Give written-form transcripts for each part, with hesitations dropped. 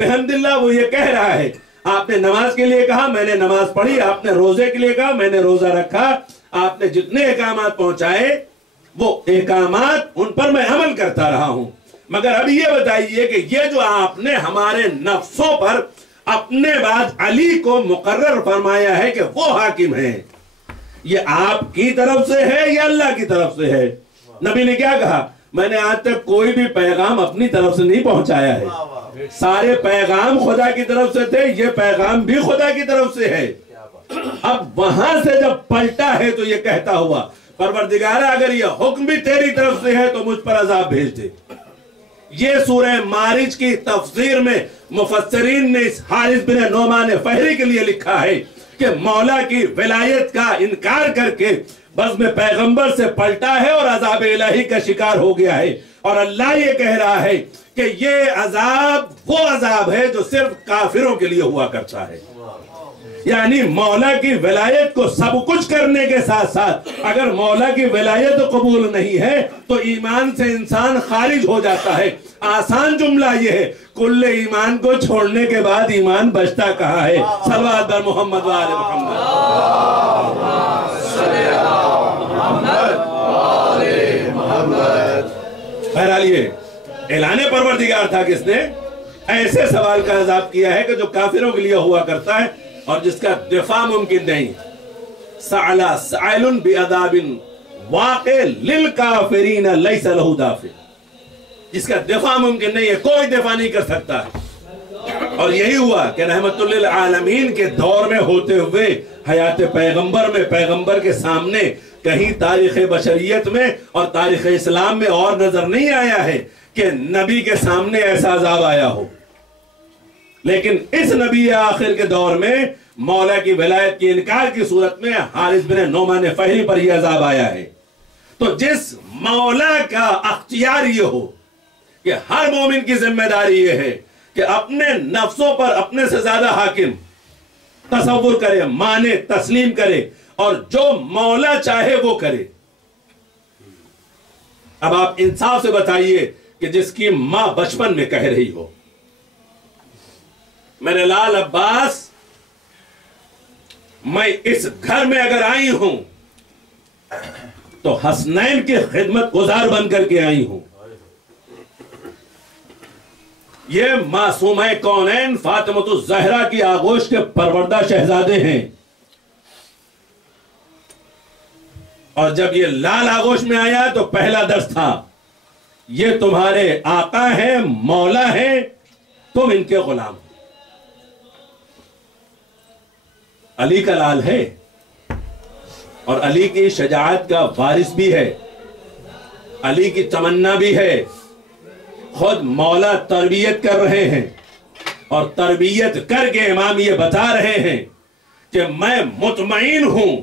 الحمدللہ وہ یہ کہہ رہا ہے آپ نے نماز کے لیے کہا میں نے نماز پڑھی، آپ نے روزے کے لیے کہا میں نے روزہ رکھا، آپ نے جتنے احکامات پہنچائے وہ احکامات ان پر میں عمل کرتا رہا ہوں، مگر اب یہ بتائیے کہ یہ جو آپ نے ہمارے نفسوں پر اپنے بعد علی کو مقرر فرمایا ہے کہ وہ حاکم ہیں، یہ آپ کی طرف سے ہے یا اللہ کی طرف سے ہے؟ نبی نے کیا کہا؟ میں نے آج تک کوئی بھی پیغام اپنی طرف سے نہیں پہنچایا ہے، سارے پیغام خدا کی طرف سے تھے، یہ پیغام بھی خدا کی طرف سے ہے۔ اب وہاں سے جب پلٹا ہے تو یہ کہتا ہوا پروردگارہ اگر یہ حکم بھی تیری طرف سے ہے تو مجھ پر عذاب بھیج دے۔ یہ سورہ معارج کی تفسیر میں مفسرین نے اس حارث بن نعمان فہری کے لیے لکھا ہے کہ مولا کی ولایت کا انکار کر کے بس میں پیغمبر سے پلٹا ہے اور عذاب الہی کا شکار ہو گیا ہے، اور اللہ یہ کہہ رہا ہے کہ یہ عذاب وہ عذاب ہے جو صرف کافروں کے لیے ہوا کرتا ہے۔ یعنی مولا کی ولایت کو سب کچھ کرنے کے ساتھ ساتھ اگر مولا کی ولایت قبول نہیں ہے تو ایمان سے انسان خارج ہو جاتا ہے۔ آسان جملہ یہ ہے، کل ایمان کو چھوڑنے کے بعد ایمان بچتا کہا ہے؟ صلوات بر محمد و آل محمد۔ بہرحال یہ اعلان پروردگار تھا کس نے ایسے سوال کا عذاب کیا ہے کہ جو کافروں کے لیے ہوا کرتا ہے اور جس کا دفاع ممکن نہیں۔ سعلا سائل بعذاب واقع للکافرین لیس لہ دافع، جس کا دفاع ممکن نہیں ہے، کوئی دفاع نہیں کر سکتا ہے۔ اور یہی ہوا کہ رحمت للعالمین کے دور میں ہوتے ہوئے حیات پیغمبر میں پیغمبر کے سامنے کہیں تاریخ بشریت میں اور تاریخ اسلام میں اور نظر نہیں آیا ہے کہ نبی کے سامنے ایسا عذاب آیا ہو، لیکن اس نبی آخر کے دور میں مولا کی ولایت کی انکار کی صورت میں حارث بن نعمان فہری پر یہ عذاب آیا ہے۔ تو جس مولا کا اختیار یہ ہو کہ ہر مومن کی ذمہ داری یہ ہے کہ اپنے نفسوں پر اپنے سے زیادہ حاکم تصور کرے، مانے، تسلیم کرے اور جو مولا چاہے وہ کرے۔ اب آپ انصاف سے بتائیے کہ جس کی ماں بچپن میں کہہ رہی ہو میرے لال عباس میں اس گھر میں اگر آئی ہوں تو حسنین کی خدمت گزار بن کر کے آئی ہوں، یہ معصومہ کونین فاطمۃ الزہرا کی آغوش کے پروردہ شہزادے ہیں، اور جب یہ لال آغوش میں آیا تو پہلا درس تھا یہ تمہارے آقا ہیں، مولا ہیں، تم ان کے غلام۔ علی کا لال ہے اور علی کی شجاعت کا وارث بھی ہے، علی کی تمنا بھی ہے، خود مولا تربیت کر رہے ہیں اور تربیت کر کے امام یہ بتا رہے ہیں کہ میں مطمئن ہوں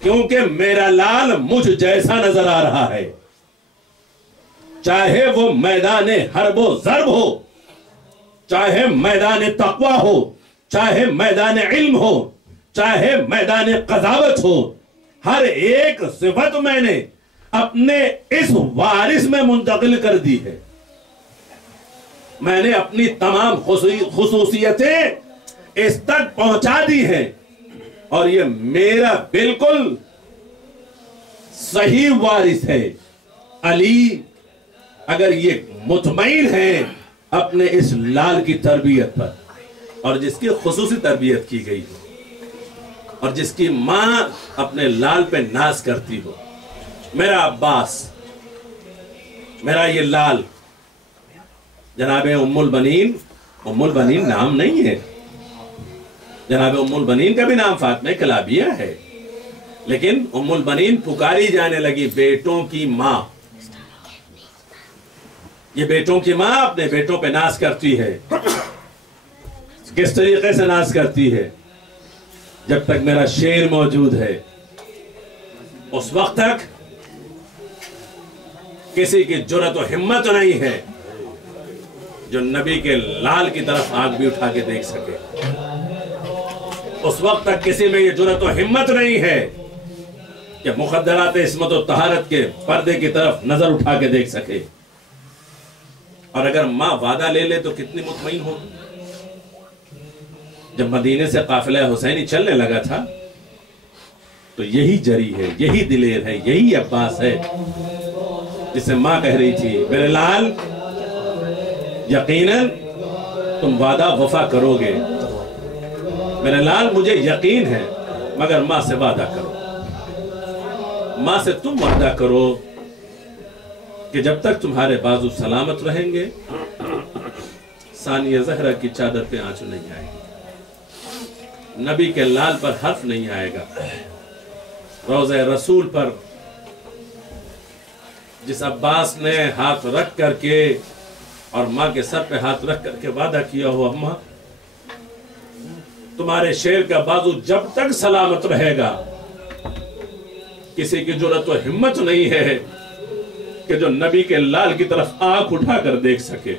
کیونکہ میرا لال مجھ جیسا نظر آ رہا ہے، چاہے وہ میدان حرب و ضرب ہو، چاہے میدان تقوی ہو، چاہے میدان علم ہو، چاہے میدان قضاوت ہو، ہر ایک صفت میں نے اپنے اس وارث میں منتقل کر دی ہے۔ میں نے اپنی تمام خصوصیتیں اس تک پہنچا دی ہیں اور یہ میرا بالکل صحیح وارث ہے۔ علی اگر یہ مطمئن ہے اپنے اس لال کی تربیت پر اور جس کی خصوصی تربیت کی گئی ہو اور جس کی ماں اپنے لال پہ ناز کرتی ہو، میرا عباس، میرا یہ لال، جناب ام البنین نام نہیں ہے، جناب ام البنین کا بھی نام فاطمہ کلابیہ ہے، لیکن ام البنین پکاری جانے لگی بیٹوں کی ماں۔ یہ بیٹوں کی ماں اپنے بیٹوں پہ ناز کرتی ہے، کس طریقے سے ناز کرتی ہے؟ جب تک میرا شیر موجود ہے اس وقت تک کسی کی جرأت و ہمت نہیں ہے جو نبی کے لال کی طرف آنکھ بھی اٹھا کے دیکھ سکے، اس وقت تک کسی میں یہ جرأت و ہمت نہیں ہے کہ مخدرات عصمت و طہارت کے پردے کی طرف نظر اٹھا کے دیکھ سکے۔ اور اگر ماں وعدہ لے لے تو کتنی مطمئن ہو، جب مدینے سے قافلہ حسینی چلنے لگا تھا تو یہی جری ہے، یہی دلیر ہے، یہی عباس ہے جسے ماں کہہ رہی تھی میرے لال یقیناً تم وعدہ وفا کرو گے، میرے لال مجھے یقین ہے، مگر ماں سے وعدہ کرو، ماں سے تم وعدہ کرو کہ جب تک تمہارے بازو سلامت رہیں گے ثانیہ زہرا کی چادر پہ آنچو نہیں آئے گی، نبی کے لال پر حرف نہیں آئے گا، روضہ رسول پر جس عباس نے ہاتھ رکھ کر کے اور ماں کے سر پہ ہاتھ رکھ کر کے وعدہ کیا ہو اماں تمہارے شیر کا بازو جب تک سلامت رہے گا کسی کی جرأت و ہمت نہیں ہے کہ جو نبی کے لال کی طرف آنکھ اٹھا کر دیکھ سکے۔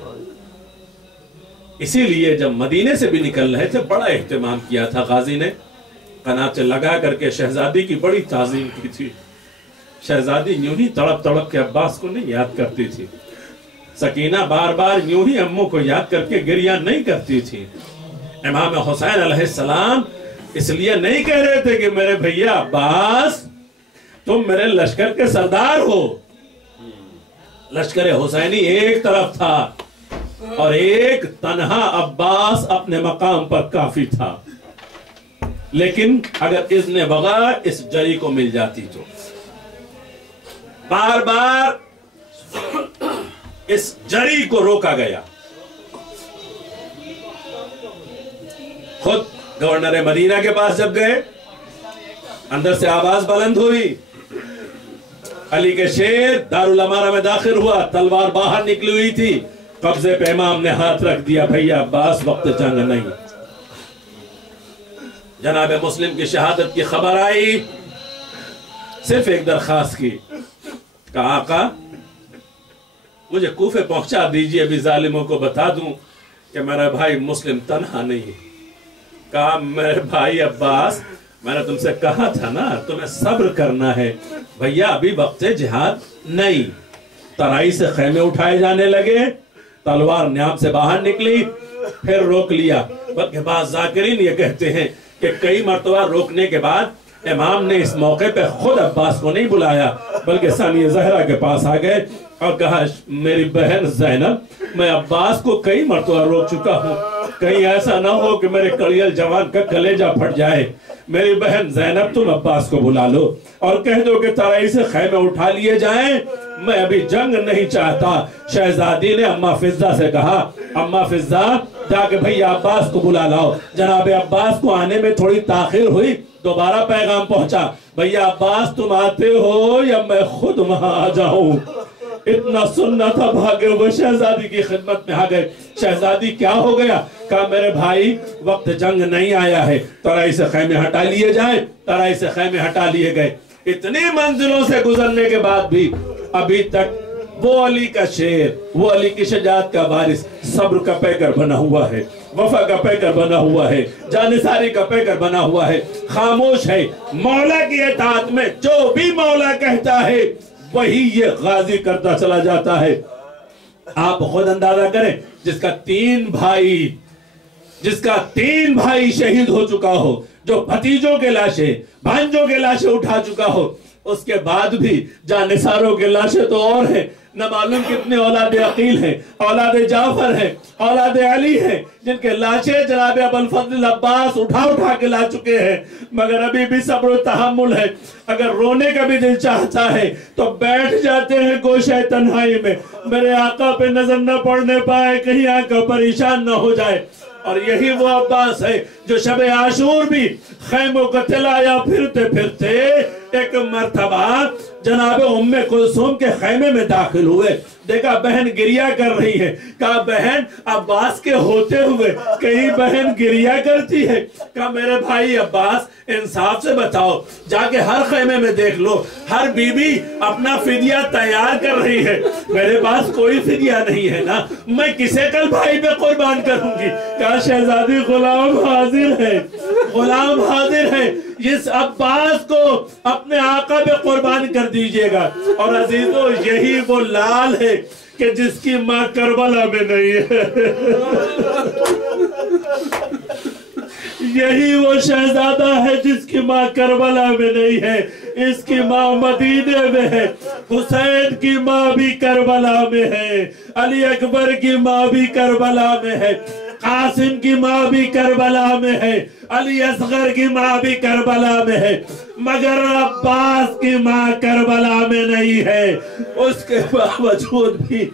اسی لیے جب مدینے سے بھی نکل رہے تھے بڑا اہتمام کیا تھا غازی نے، قناچے لگا کر کے شہزادی کی بڑی تعظیم کی تھی، شہزادی یوں ہی تڑپ تڑپ کے عباس کو نہیں یاد کرتی تھی، سکینہ بار بار یوں ہی اموں کو یاد کر کے گریہ نہیں کرتی تھی۔ امام حسین علیہ السلام اس لیے نہیں کہہ رہے تھے کہ میرے بھیا عباس تم میرے لشکر کے سردار ہو، لشکر حسینی ایک طرف تھا اور ایک تنہا عباس اپنے مقام پر کافی تھا، لیکن اگر اذن بغا اس جری کو مل جاتی تو بار بار اس جری کو روکا گیا۔ خود گورنر مدینہ کے پاس جب گئے اندر سے آواز بلند ہوئی، علی کے شیر دارالامارہ میں داخل ہوا، تلوار باہر نکلی ہوئی تھی، قبضے پہ امام نے ہاتھ رکھ دیا، بھیا عباس وقت جنگ نہیں۔ جناب مسلم کی شہادت کی خبر آئی، صرف ایک درخواست کی، کہا آقا مجھے کوفے پہنچا دیجئے، ابھی ظالموں کو بتا دوں کہ میرا بھائی مسلم تنہا نہیں۔ کہا میرے بھائی عباس میں نے تم سے کہا تھا نا تمہیں صبر کرنا ہے، بھیا ابھی وقت جہاد نہیں۔ ترائی سے خیمے اٹھائے جانے لگے، تلوار نیام سے باہر نکلی، پھر روک لیا، بلکہ بعض ذاکرین یہ کہتے ہیں کہ کئی مرتبہ روکنے کے بعد امام نے اس موقع پہ خود عباس کو نہیں بلایا بلکہ ثانیہ زہرا کے پاس آ گئے اور کہا میری بہن زینب میں عباس کو کئی مرتبہ روک چکا ہوں، کہیں ایسا نہ ہو کہ میرے کڑیل جوان کا کلیجہ پھٹ جائے، میری بہن زینب تم عباس کو بلا لو اور کہہ دو کہ ترائی سے خیمے اٹھا لیے جائیں، میں ابھی جنگ نہیں چاہتا۔ شہزادی نے اماں فضہ سے کہا اماں فضہ جا کے بھئی عباس کو بلا لاؤ۔ جناب عباس کو آنے میں تھوڑی تاخیر ہوئی، دوبارہ پیغام پہنچا، بھیا عباس تم آتے ہو یا میں خود وہاں آ جاؤں؟ اتنا سننا تھا، بھاگے ہوئے شہزادی کی خدمت میں آ گئے۔ شہزادی کیا ہو گیا؟ کہا میرے بھائی وقت جنگ نہیں آیا ہے، ترائی سے خیمے ہٹا لیے جائیں۔ ترائی سے خیمے ہٹا لیے گئے۔ اتنی منزلوں سے گزرنے کے بعد بھی ابھی تک وہ علی کا شیر، وہ علی کی شجاعت کا وارث صبر کا پیکر بنا ہوا ہے، وفا کا پیکر بنا ہوا ہے، جانثاری کا پیکر بنا ہوا ہے، خاموش ہے، مولا کی اطاعت میں جو بھی مولا کہتا ہے وہی یہ غازی کرتا چلا جاتا ہے۔ آپ خود اندازہ کریں جس کا تین بھائی شہید ہو چکا ہو، جو بھتیجوں کے لاشیں بھانجوں کے لاشیں اٹھا چکا ہو، اس کے بعد بھی جانثاروں کے لاشیں تو اور ہیں، نہ معلوم کتنے اولاد عقیل ہیں، اولاد جعفر ہیں، اولاد علی ہیں، جن کے لاشیں جناب ابوالفضل عباس اٹھا کے لا چکے ہیں، مگر ابھی بھی صبر و تحمل ہے۔ اگر رونے کا بھی دل چاہتا ہے تو بیٹھ جاتے ہیں گوشہ تنہائی میں، میرے آقا پہ نظر نہ پڑنے پائے، کہیں آقا پریشان نہ ہو جائے۔ اور یہی وہ عباس ہے جو شب عاشور بھی خیموں کا تلایا پھرتے پھرتے ایک مرتبہ جناب ام کلثوم کے خیمے میں داخل ہوئے، دیکھا بہن گریہ کر رہی ہے، کہا بہن عباس کے ہوتے ہوئے کہیں بہن گریہ کرتی ہے؟ کہا میرے بھائی عباس انصاف سے بتاؤ، جا کے ہر خیمے میں دیکھ لو، ہر بی بی اپنا فدیہ تیار کر رہی ہے، میرے پاس کوئی فدیہ نہیں ہے نا، میں کسے کل بھائی پہ قربان کروں گی؟ کہا شہزادی غلام حاضر ہے، غلام حاضر ہے، اس عباس کو اپنے آقا پہ قربان کر دیجئے گا۔ اور عزیزو یہی وہ لال ہے کہ جس کی ماں کربلا میں نہیں ہے، یہی وہ شہزادہ ہے جس کی ماں کربلا میں نہیں ہے، اس کی ماں مدینے میں ہے۔ حسین کی ماں بھی کربلا میں ہے، علی اکبر کی ماں بھی کربلا میں ہے، قاسم کی ماں بھی کربلا میں ہے، علی اصغر کی ماں بھی کربلا میں ہے، مگر عباس کی ماں کربلا میں نہیں ہے۔ اس کے باوجود بھی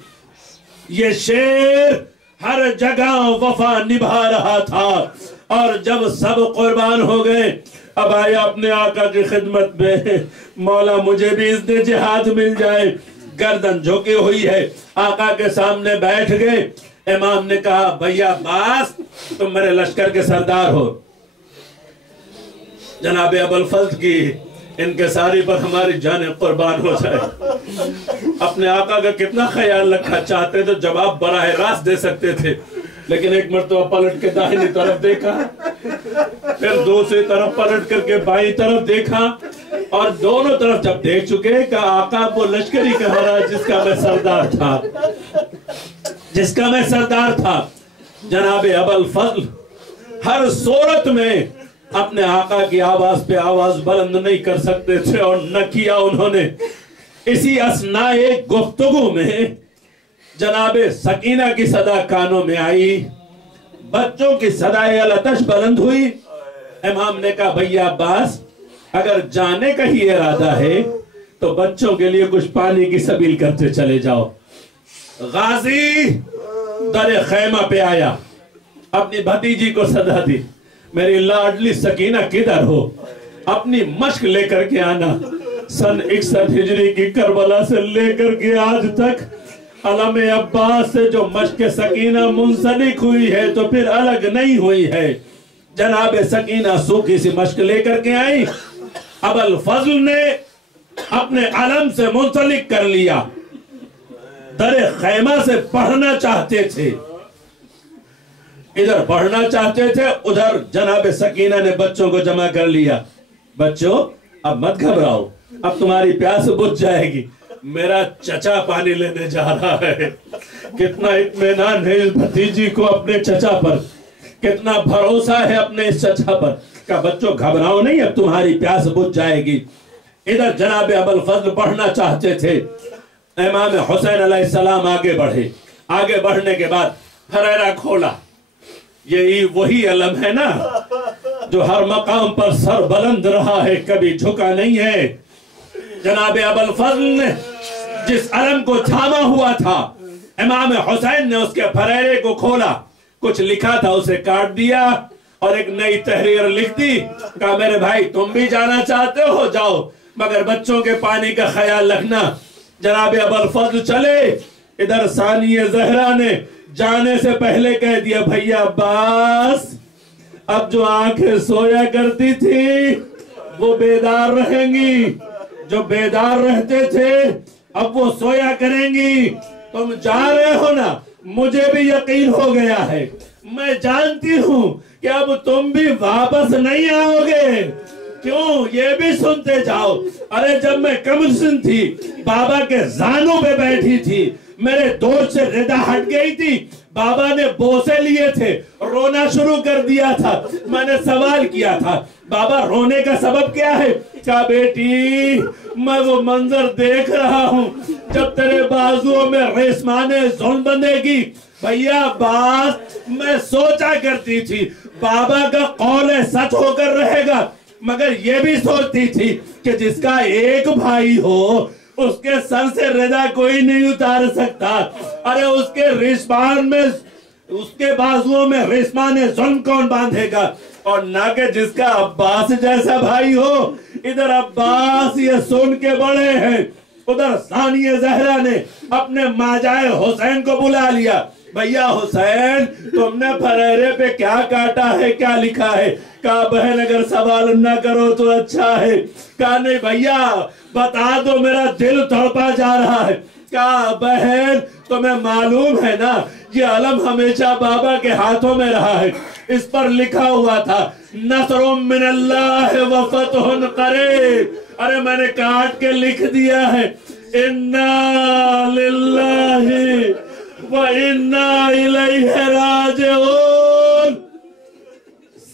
یہ شیر ہر جگہ وفا نبھا رہا تھا، اور جب سب قربان ہو گئے، اب آیا اپنے آقا کی خدمت میں، مولا مجھے بھی اذن جہاد مل جائے۔ گردن جھکی ہوئی ہے، آقا کے سامنے بیٹھ گئے۔ امام نے کہا بھیا عباس تم میرے لشکر کے سردار ہو، جناب ابوالفضل کی انکساری پر ہماری جانیں قربان ہو جائے۔ اپنے آقا کا کتنا خیال رکھا، چاہتے تو جواب براہ راست دے سکتے تھے، لیکن ایک مرتبہ پلٹ کے داہنی طرف دیکھا، پھر دوسری طرف پلٹ کر کے بائیں طرف دیکھا، اور دونوں طرف جب دیکھ چکے کہ آقا وہ لشکری کہہ رہا جس کا میں سردار تھا، جس کا میں سردار تھا۔ جناب ابوالفضل ہر صورت میں اپنے آقا کی آواز پہ آواز بلند نہیں کر سکتے تھے، اور نہ کیا انہوں نے۔ اسی اثناء گفتگو میں جناب سکینہ کی صدا کانوں میں آئی، بچوں کی صدائے الاتش بلند ہوئی۔ امام نے کہا بھیا عباس اگر جانے کا ہی ارادہ ہے تو بچوں کے لیے کچھ پانی کی سبیل کرتے چلے جاؤ۔ غازی در خیمہ پہ آیا، اپنی بھتیجی کو صدا دی، میری لاڈلی سکینہ کدھر ہو؟ اپنی مشق لے کر کے آنا۔ سن 61 ہجری کی کربلا سے لے کر کے آج تک علم عباس سے جو مشق سکینہ منسلک ہوئی ہے تو پھر الگ نہیں ہوئی ہے۔ جناب سکینہ سوکھی سی مشق لے کر کے آئی، ابوالفضل نے اپنے علم سے منسلک کر لیا، در خیمہ سے پڑھنا چاہتے تھے، ادھر پڑھنا چاہتے تھے، ادھر جناب سکینہ نے بچوں کو جمع کر لیا۔ بچوں اب مت گھبراؤ، اب تمہاری پیاس بجھ جائے گی، میرا چچا پانی لینے جا رہا ہے۔ کتنا اطمینان ہے اس بھتیجی کو اپنے چچا پر، کتنا بھروسہ ہے اپنے اس چچا پر کہ بچوں گھبراؤ نہیں، اب تمہاری پیاس بجھ جائے گی۔ ادھر جناب ابوالفضل پڑھنا چاہتے تھے۔ امام حسین علیہ السلام آگے بڑھے، آگے بڑھنے کے بعد پھریرا کھولا۔ یہی وہی علم ہے نا جو ہر مقام پر سر بلند رہا ہے، کبھی جھکا نہیں ہے۔ جناب ابوالفضل نے جس علم کو تھاما ہوا تھا، امام حسین نے اس کے پھریرے کو کھولا، کچھ لکھا تھا اسے کاٹ دیا اور ایک نئی تحریر لکھ دی۔ کہا میرے بھائی تم بھی جانا چاہتے ہو جاؤ، مگر بچوں کے پانی کا خیال رکھنا۔ جناب ابوالفضل چلے، ادھر ثانیہ زہرا نے جانے سے پہلے کہہ دیا بھیا عباس اب جو آنکھیں سویا کرتی تھی وہ بیدار رہیں گی، جو بیدار رہتے تھے اب وہ سویا کریں گی۔ تم جا رہے ہو نا، مجھے بھی یقین ہو گیا ہے، میں جانتی ہوں کہ اب تم بھی واپس نہیں آؤ گے۔ کیوں؟ یہ بھی سنتے جاؤ۔ ارے جب میں کم سن تھی، بابا کے زانوں پہ بیٹھی تھی، میرے دوست سے ردا ہٹ گئی تھی، بابا نے بوسے لیے تھے، رونا شروع کر دیا تھا۔ میں نے سوال کیا تھا بابا رونے کا سبب کیا ہے؟ کہا بیٹی میں وہ منظر دیکھ رہا ہوں جب تیرے بازوؤں میں ریسمان ظلم بندھے گی۔ بھیا عباس میں سوچا کرتی تھی بابا کا قول سچ ہو کر رہے گا، مگر یہ بھی سوچتی تھی کہ جس کا ایک بھائی ہو اس کے سر سے رضا کوئی نہیں اتار سکتا۔ ارے اس کے ریسمان میں، اس کے بازوؤں میں ریسمان ظلم کون باندھے گا؟ اور نہ کہ جس کا عباس جیسا بھائی ہو۔ ادھر عباس یہ سن کے بڑے ہیں، ادھر ثانیہ زہرا نے اپنے ماجائے حسین کو بلا لیا۔ بھیا حسین تم نے پھریرے پہ کیا کاٹا ہے، کیا لکھا ہے؟ کہا بہن اگر سوال نہ کرو تو اچھا ہے۔ کہا نہیں بھیا بتا دو، میرا دل تڑپا جا رہا ہے۔ کہا بہن تمہیں معلوم ہے نا یہ علم ہمیشہ بابا کے ہاتھوں میں رہا ہے، اس پر لکھا ہوا تھا نصر من اللہ و فتح قریب۔ ارے میں نے کاٹ کے لکھ دیا ہے اِنَّا لِلَّهِ وَإِنَّا إِلَيْهِ رَاجِعُونَ۔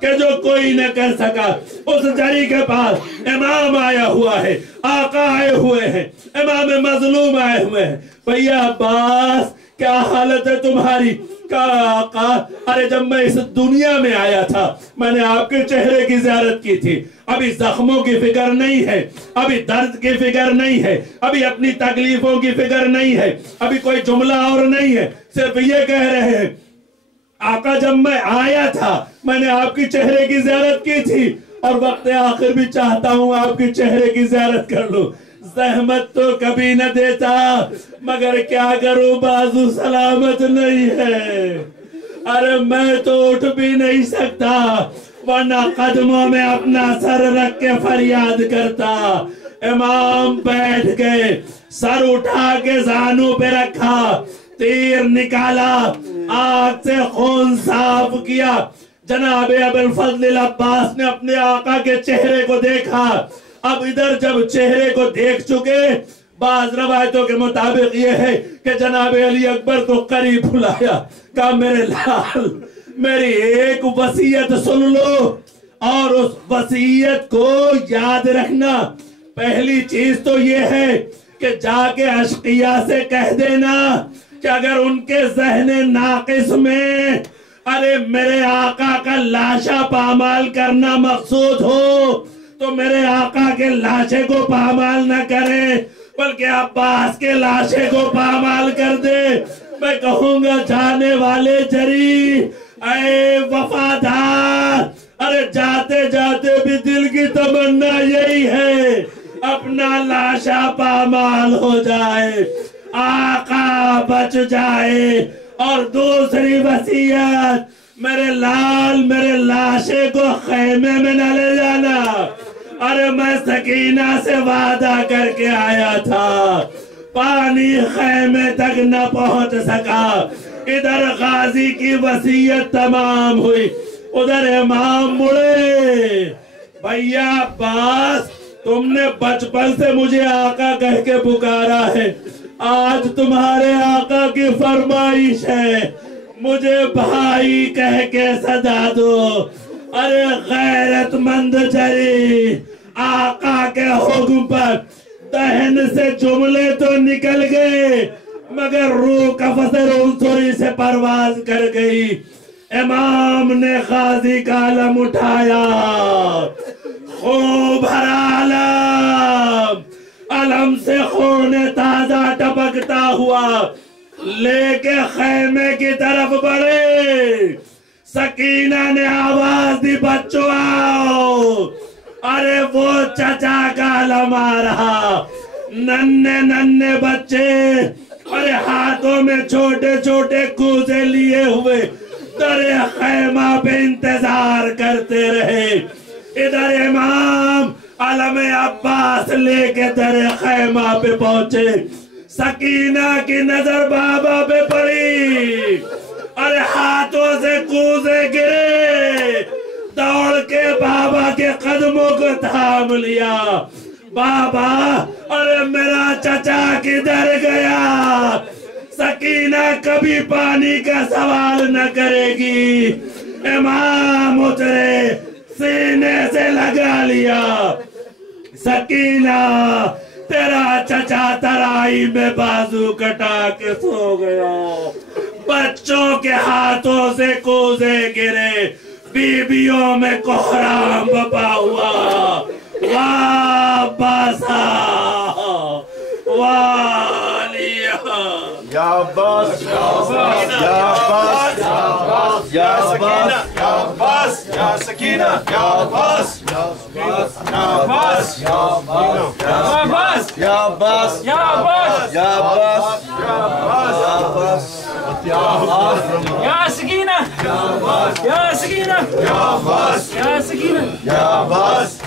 کہ جو کوئی نہ کر سکا. اس جری کے پاس امام آیا ہوا ہے, آقا آئے ہوئے ہیں, امام مظلوم آئے ہوئے ہیں. بھیا عباس کیا حالت ہے تمہاری؟ کہا آقا ارے جب میں اس دنیا میں آیا تھا میں نے آپ کے چہرے کی زیارت کی تھی. ابھی زخموں کی فکر نہیں ہے, ابھی درد کی فکر نہیں ہے, ابھی اپنی تکلیفوں کی فکر نہیں ہے, ابھی کوئی جملہ اور نہیں ہے, صرف یہ کہہ رہے ہیں آقا جب میں آیا تھا میں نے آپ کی چہرے کی زیارت کی تھی اور وقت آخر بھی چاہتا ہوں آپ کی چہرے کی زیارت کر لوں. زحمت تو کبھی نہ دیتا مگر کیا کروں بازو سلامت نہیں ہے. ارے میں تو اٹھ بھی نہیں سکتا ورنہ قدموں میں اپنا سر رکھ کے فریاد کرتا. امام بیٹھ گئے, سر اٹھا کے زانوں پہ رکھا, تیر نکالا, آنکھ سے خون صاف کیا. جناب ابو الفضل العباس نے اپنے آقا کے چہرے کو دیکھا. اب ادھر جب چہرے کو دیکھ چکے, بعض روایتوں کے مطابق یہ ہے کہ جناب علی اکبر کو قریب بلایا, کہا میرے لال میری ایک وصیت سن لو اور اس وصیت کو یاد رکھنا. پہلی چیز تو یہ ہے کہ جا کے اشقیاء سے کہہ دینا کہ اگر ان کے ذہن ناقص میں ارے میرے آقا کا لاشا پامال کرنا مقصود ہو تو میرے آقا کے لاشے کو پامال نہ کرے بلکہ عباس کے لاشے کو پامال کر دے. میں کہوں گا جانے والے جری اے وفادار, ارے جاتے جاتے بھی دل کی تمنا یہی ہے اپنا لاشا پامال ہو جائے, آقا بچ جائے. اور دوسری وصیت, میرے لال میرے لاشے کو خیمے میں نہ لے جانا. ارے میں سکینہ سے وعدہ کر کے آیا تھا, پانی خیمے تک نہ پہنچ سکا. ادھر غازی کی وصیت تمام ہوئی, ادھر امام مڑے. بھیا عباس تم نے بچپن سے مجھے آقا کہہ کے پکارا ہے, آج تمہارے آقا کی فرمائش ہے مجھے بھائی کہہ کے صدا دو. ارے غیرت مند جری آقا کے حکم پر دہن سے جملے تو نکل گئے مگر روح کفس عنصری سے پرواز کر گئی. امام نے غازی کا علم اٹھایا, خون بھرا علم, علم سے خون تازہ ٹپکتا ہوا لے کے خیمے کی طرف بڑھے. سکینہ نے آواز دی بچوں آؤ. ارے وہ چچا کا علم آ رہا, ننھے ننھے بچے ارے ہاتھوں میں چھوٹے چھوٹے کوزے لیے ہوئے در خیمہ پہ انتظار کرتے رہے. ادھر امام علم عباس لے کے در خیمہ پہ پہنچے. سکینہ کی نظر بابا پہ پڑی, ارے ہاتھوں سے کوزے گرے, دوڑ کے بابا کے قدموں کو تھام لیا. بابا ارے میرا چچا کدھر گیا؟ سکینہ کبھی پانی کا سوال نہ کرے گی. امام اترے, سینے سے لگا لیا. سکینہ تیرا چچا ترائی میں بازو کٹا کے سو گیا. بچوں کے ہاتھوں سے کوزے گرے, بیبیوں میں کوہرام بپا ہوا. واہ باسا والیہ یا عباس یا عباس یا عباس یا عباس یا عباس یا سکینہ یا عباس یا عباس یا عباس یا عباس یا عباس یا عباس یا عباس یا عباس یا سکینہ یا سکینہ یا عباس یا سکینہ یا عباس